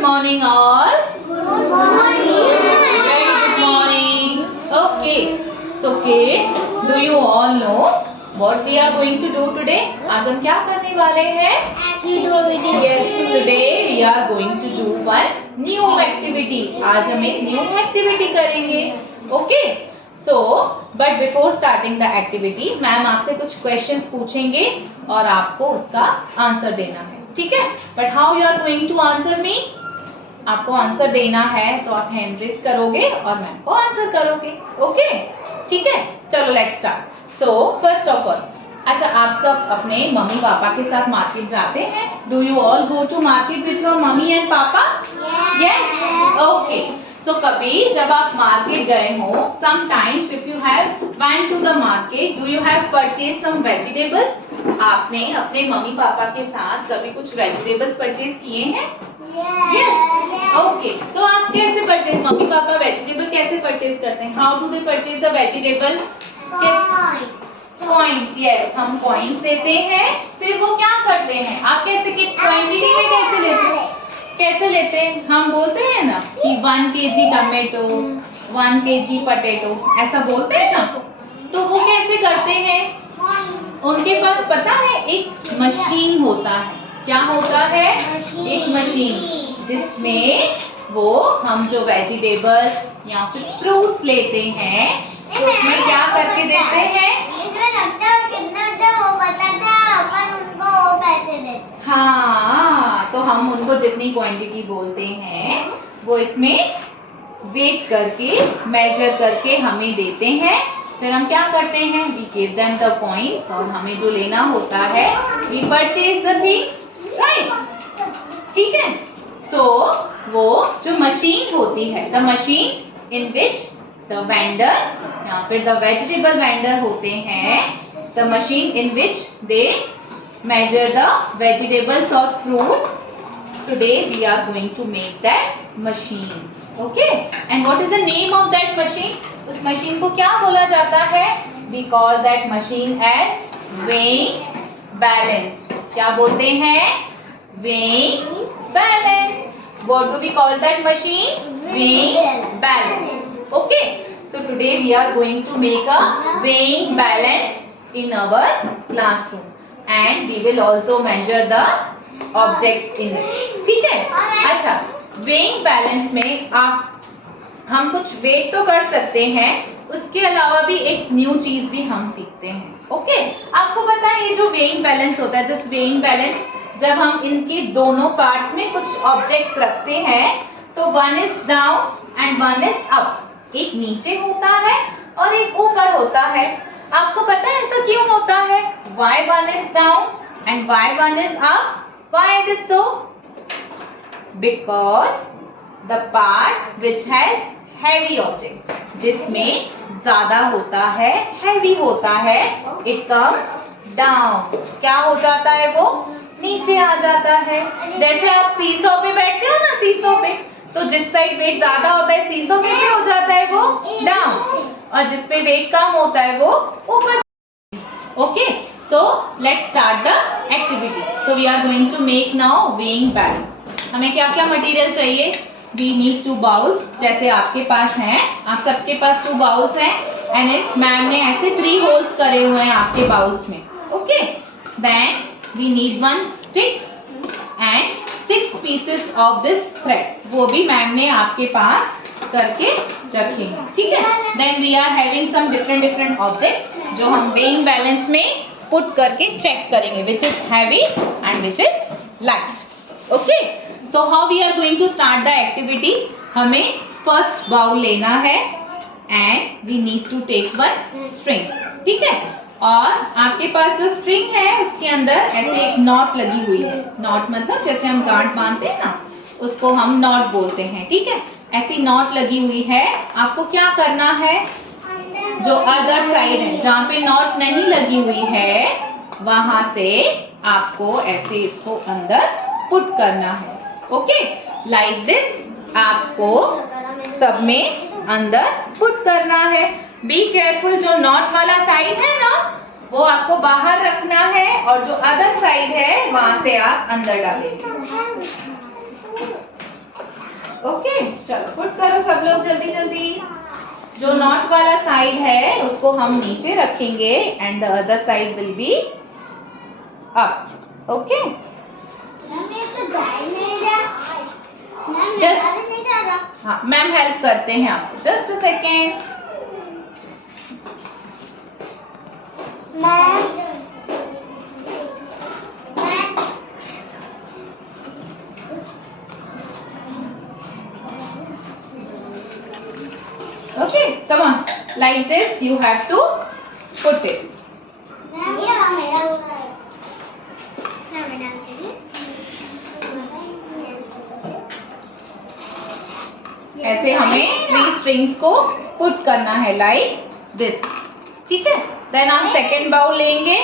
morning all. Good morning. Very good morning. Okay. So kids, do you all know what we are going to do today? आज हम क्या करने वाले हैं? Yes, today we are going to do one new activity. आज हम एक new activity करेंगे. Okay. So, but before starting the activity, ma'am आपसे कुछ questions पूछेंगे और आपको उसका आंसर देना है. ठीक है? But how you are going to answer me? आपको आंसर देना है तो आप हैंड रेज करोगे और मैम को आंसर करोगे. ओके? ठीक है? चलो let's start. So first of all, अच्छा आप सब अपने मम्मी पापा के साथ मार्केट जाते हैं? Do you all go to market with your mummy and papa? Yes. Okay. तो कभी जब आप मार्केट गए हो, sometimes if you have went to the market, do you have purchase some vegetables? आपने अपने मम्मी पापा के साथ कभी कुछ वेजिटेबल्स परचेज किए हैं? यस. ओके. तो आप कैसे परचेज, मम्मी पापा वेजिटेबल कैसे परचेज करते हैं? How do they purchase the vegetable? Coins. Yes, हम कॉइन्स देते हैं, फिर वो क्या करते हैं? आप कैसे कि क्वांटिटी में कैसे लेते हैं? कैसे लेते हैं? हम बोलते हैं ना कि 1 kg टमेटो, 1 kg पटेटो, ऐसा बोलते हैं ना. तो वो कैसे करते हैं? उनके पास पता है एक मशीन होता है. क्या होता है? एक मशीन जिसमें वो हम जो वेजिटेबल्स या फिर फ्रूट्स लेते हैं तो उसमें क्या करके देते हैं? इसमें लगता है कितना अच्छा वो बताता है, अपन उनको वो पैसे देते हैं. हाँ, तो हम उनको जितनी क्वांटिटी बोलते हैं वो इसमें वेट करके मेजर करके हमें देते हैं. फिर हम क्या करते हैं? We give them the coins और हमें जो लेना होता है we purchase the things. Right? ठीक है. सो वो जो मशीन होती है, the machine in which the vendor या फिर द वेजिटेबल वेंडर होते हैं, the machine in which they measure the vegetables or fruits. Today we are going to make that machine. Okay? And what is the name of that machine? उस machine को क्या बोला जाता है? We call that machine as weighing balance. क्या बोलते हैं? Weighing balance. What do we call that machine? Weighing balance. Okay? So today we are going to make a weighing balance in our classroom. And we will also measure the objects in it. ठीक है? अच्छा, weighing balance में हम कुछ wait तो कर सकते हैं, उसके अलावा भी एक न्यू चीज भी हम सीखते हैं. ओके? आपको पता है ये जो weighing balance होता है, दिस weighing balance जब हम इनके दोनों पार्ट्स में कुछ ऑब्जेक्ट्स रखते हैं तो one is down and one is up. एक नीचे होता है और एक ऊपर होता है. आपको पता है ऐसा क्यों होता है? Why one is down and why one is up? Why it is so? Because the part which has heavy object, जिसमें ज्यादा होता है, heavy होता है, it comes down. क्या हो जाता है वो? नीचे आ जाता है. जैसे आप सीसॉ पे बैठते हो ना, सीसॉ पे, तो जिस साइड वेट ज्यादा होता है सीसॉ पे क्या हो जाता है वो? डाउन. और जिस पे वेट कम होता है वो ऊपर. Okay? So let's start the activity. So we are going to make now weighing balance. हमें क्या क्या मटेरियल चाहिए? We need 2 bowls. जैसे आपके पास हैं, आप सबके पास 2 bowls हैं. And मैम ने ऐसे 3 holes करे हुए हैं आपके बाउल्स में. Okay? Then we need 1 stick and 6 pieces of this thread. वो भी मैम ने आपके पास करके रखे हैं. ठीक है? Then we are having some different objects जो हम weighing balance में पुट करके चेक करेंगे which is heavy and which is light. Okay? So how we are going to start the activity? हमें first bowl लेना है and we need to take 1 string. ठीक है? और आपके पास जो string है उसके अंदर ऐसे एक knot लगी हुई है. knot मतलब जैसे हम गांठ बांधते हैं ना, उसको हम knot बोलते हैं. ठीक है? ऐसी knot लगी हुई है. आपको क्या करना है? जो अदर साइड है जहाँ पे नॉट नहीं लगी हुई है वहां से आपको ऐसे इसको अंदर पुट करना है. ओके? लाइक दिस आपको सब में अंदर पुट करना है. बी केयरफुल, जो नॉट वाला साइड है ना वो आपको बाहर रखना है और जो अदर साइड है वहां से आप अंदर डालेंगे. ओके चलो पुट करो सब लोग जल्दी जल्दी। जो नॉट वाला साइड है उसको हम नीचे रखेंगे and the other side will be up. Okay हाँ मैम हेल्प करते हैं आपको, just a second. Okay, come on. Like this, you have to put it. ऐसे हमें 3 स्ट्रिंग्स को पुट करना है लाइक दिस, ठीक है। देन हम सेकेंड बाउल लेंगे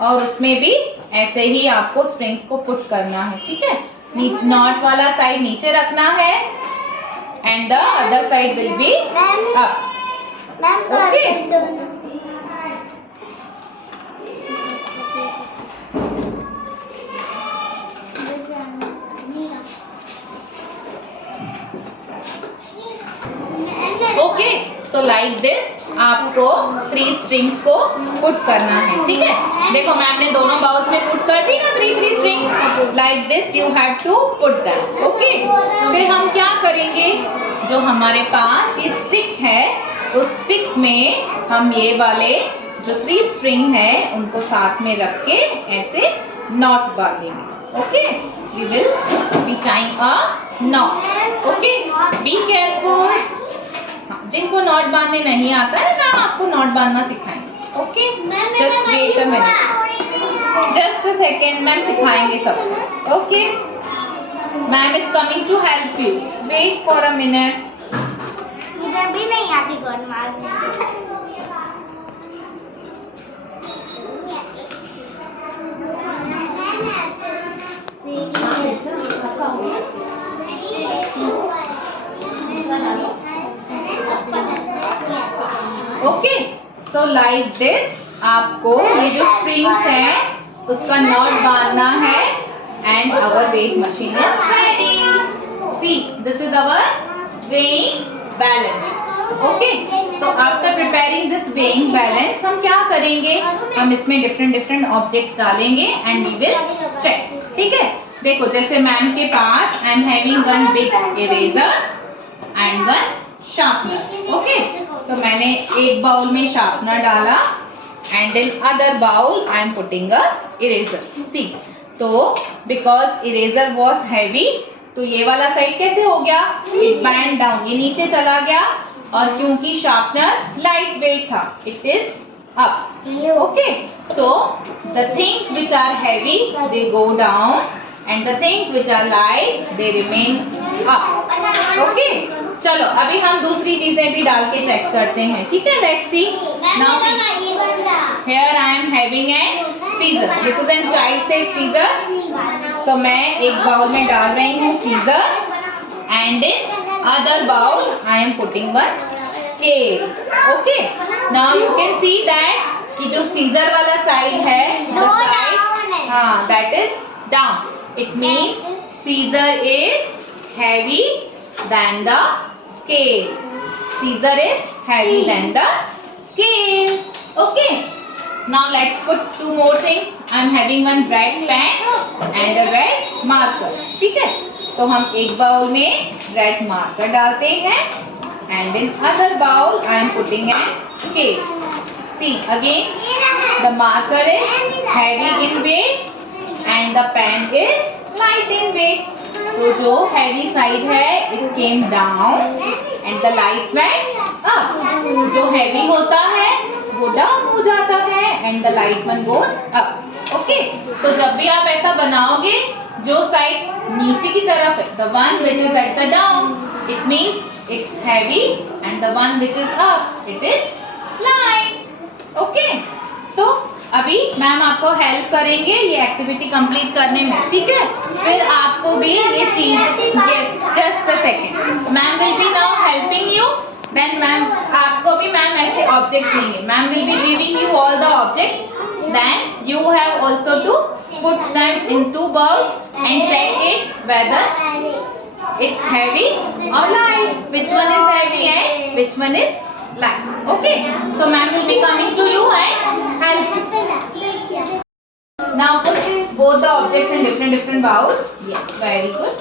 और उसमें भी ऐसे ही आपको स्ट्रिंग्स को पुट करना है, ठीक है। नॉट वाला साइड नीचे रखना है and the other side will be up. Okay. Okay. So like this आपको 3 स्ट्रिंग्स को पुट करना है, ठीक है। देखो मैम ने दोनों बाउल्स में पुट कर दी ना 3 strings. Like this you have to put that. Okay फिर हम क्या करेंगे, जो हमारे पास ये स्टिक है उस स्टिक में हम ये वाले जो 3 स्ट्रिंग है उनको साथ में रख के ऐसे नॉट बांधेंगे। Okay we will be tying a knot. Okay be careful. जिनको नॉट बांधने नहीं आता है मैम आपको नॉट बांधना सिखाएंगे। Okay just wait a minute, just a second, ma'am सिखाएंगे सबको। Okay ma'am is coming to help you, wait for a minute. मुझे भी नहीं आती गन मारने। ओके सो लाइक दिस आपको ये जो स्ट्रिंग्स है उसका नॉट बांधना है and our weighing machine is ready. See this is our weighing balance. Okay तो after preparing this weighing balance हम क्या करेंगे, हम इसमें डिफरेंट ऑब्जेक्ट्स डालेंगे एंड वी विल चेक, ठीक है। देखो जैसे मैम के पास I am having one big eraser and one sharpener. Okay तो मैंने एक बाउल में शार्पनर डाला and in other bowl I am putting a eraser. See तो बिकॉज इरेजर वॉज हैवी तो ये वाला साइड कैसे हो गया, इट बैंड डाउन, ये नीचे चला गया, और क्योंकि शार्पनर लाइट वेट था it is up. Okay so the things which are heavy they go down and the things which are light they remain up. Okay चलो अभी हम दूसरी चीजें भी डाल के चेक करते हैं, ठीक है। Let's see now here I am having an scissor, this is an child safe scissor. तो मैं एक बाउल में डाल रही हूँ scissor and in other bowl I am putting one scale. Okay now you can see that कि जो scissor वाला साइड है हाँ that is down, it means scissor is heavy than the scale. Scissor is heavy than the scale. Okay. Now let's put 2 more things. I am having one red pen and a red marker. ठीक है? तो हम एक bowl में red marker डालते हैं and in other bowl I am putting a scale. See again the marker is heavy in weight and the pen is light in weight. तो जो हैवी साइड है it came down and the light went up. जो heavy होता है वो down हो जाता है and the light one goes up. Okay तो जब भी आप ऐसा बनाओगे जो साइड नीचे की तरफ है the one which is at the down it means it's heavy and the one which is up it is light. Okay तो अभी मैम आपको हेल्प करेंगे ये एक्टिविटी कंप्लीट करने में, ठीक है। फिर आपको भी ये चीज just a second ma'am will be now helping you, then ma'am आपको भी मैम ऐसे ऑब्जेक्ट देंगे, ma'am will be giving you all the objects, then you have also to put them in 2 bowls and check it whether It's heavy or light? Which one is heavy and which one is light? Okay. So ma'am will be coming to you and help you. Now put both the objects in different bowls. Yes, very good.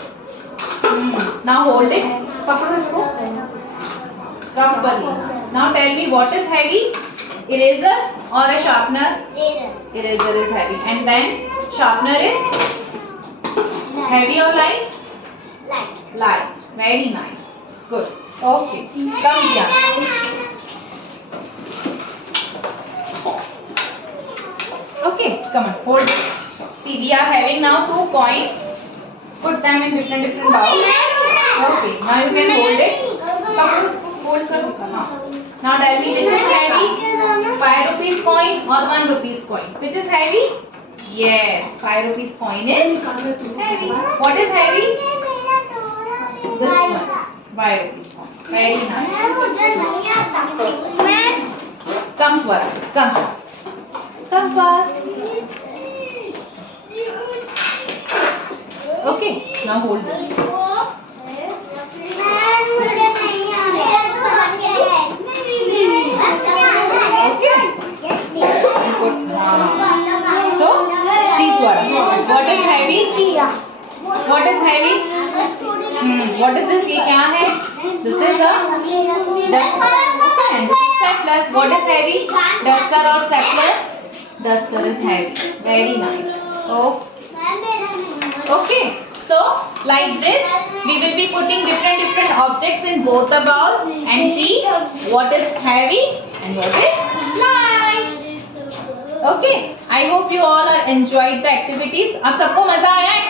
Now hold it. पकड़ो इसको properly. Now tell me what is heavy? Eraser or a sharpener? Eraser is heavy. And then sharpener is heavy or light? Light. Very nice. Good. Okay. Come here. Okay. Come on. Hold it. See, we are having now 2 coins. Put them in different bowls. Okay. Now you can hold it. Hold karo. Now tell me which is heavy? 5 rupees coin or 1 rupees coin? Which is heavy? Yes. 5 rupees coin is heavy. What is heavy? This one. 5 rupees coin. Very nice. Come Swara. Come. Come fast. Okay. Now hold this. So, see Swara. What is heavy? What is heavy? What is this? ये क्या है? This is a duster. And this is stapler. What is heavy? Duster or stapler? Duster is heavy. Very nice. Oh. Okay. So, like this, we will be putting different objects in both the bowls and see what is heavy and what is light. Okay. I hope you all are enjoyed the activities. अब सबको मजा आया है